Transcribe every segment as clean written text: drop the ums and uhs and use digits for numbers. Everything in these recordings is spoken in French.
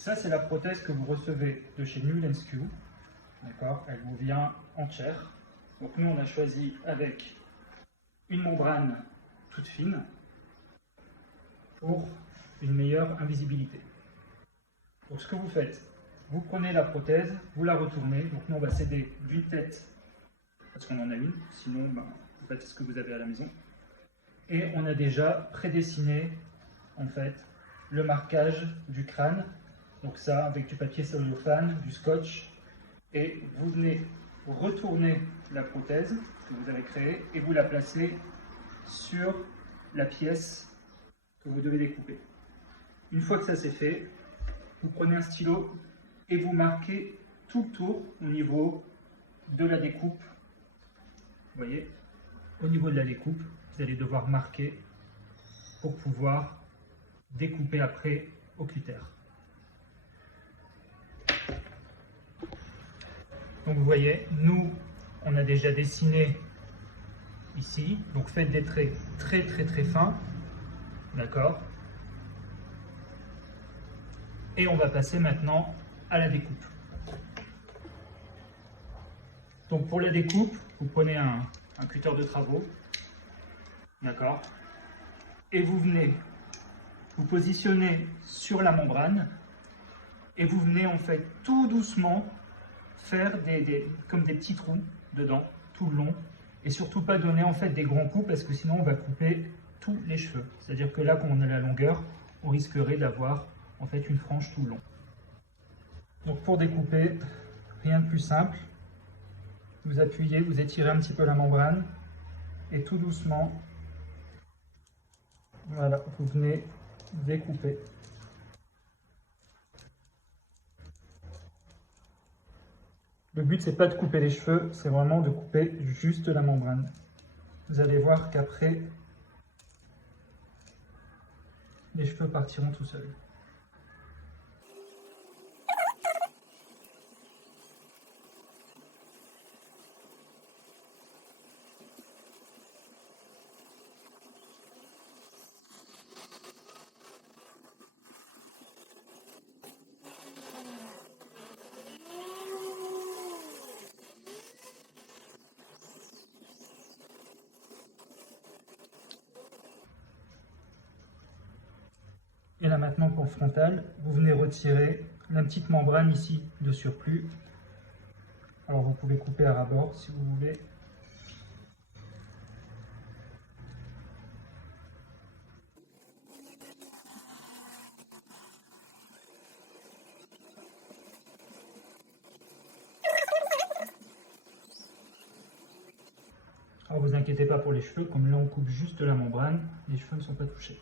ça, c'est la prothèse que vous recevez de chez Newell & Skew. D'accord, elle vous vient entière. Donc nous, on a choisi avec une membrane toute fine pour une meilleure invisibilité. Donc ce que vous faites, vous prenez la prothèse, vous la retournez. Donc nous, on va s'aider d'une tête parce qu'on en a une. Sinon, vous faites ce que vous avez à la maison. Et on a déjà prédessiné en fait le marquage du crâne. Donc ça, avec du papier cellophane, du scotch. Et vous venez retourner la prothèse que vous avez créée et vous la placez sur la pièce que vous devez découper. Une fois que ça c'est fait, vous prenez un stylo et vous marquez tout le tour au niveau de la découpe. Vous voyez, au niveau de la découpe, vous allez devoir marquer pour pouvoir découper après au cutter. Donc vous voyez, nous, on a déjà dessiné ici, donc faites des traits très fins, d'accord? Et on va passer maintenant à la découpe. Donc pour la découpe, vous prenez un cutter de travaux, d'accord? Et vous venez vous positionner sur la membrane et vous venez en fait tout doucement faire comme des petits trous dedans, tout le long, et surtout pas donner en fait des grands coups parce que sinon on va couper tous les cheveux. C'est-à-dire que là, quand on a la longueur, on risquerait d'avoir en fait une frange tout le long. Donc pour découper, rien de plus simple. Vous appuyez, vous étirez un petit peu la membrane et tout doucement, voilà, vous venez découper. Le but, c'est pas de couper les cheveux, c'est vraiment de couper juste la membrane. Vous allez voir qu'après, les cheveux partiront tout seuls. Et là maintenant pour le frontal, vous venez retirer la petite membrane ici de surplus. Alors vous pouvez couper à ras-bord si vous voulez. Alors vous inquiétez pas pour les cheveux, comme là on coupe juste la membrane, les cheveux ne sont pas touchés.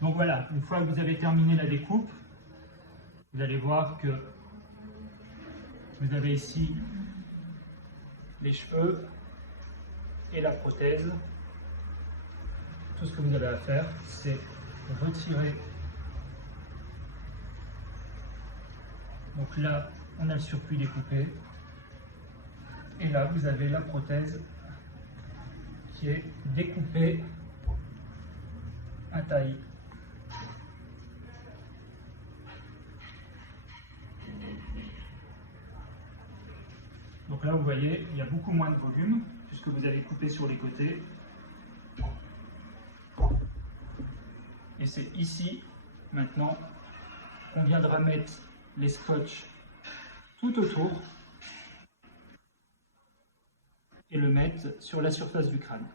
Donc voilà, une fois que vous avez terminé la découpe, vous allez voir que vous avez ici les cheveux et la prothèse. Tout ce que vous avez à faire, c'est retirer. Donc là, on a le surplus découpé. Et là, vous avez la prothèse qui est découpée à taille. Donc là, vous voyez, il y a beaucoup moins de volume, puisque vous avez coupé sur les côtés. Et c'est ici, maintenant, qu'on viendra mettre les scotch tout autour et le mettre sur la surface du crâne.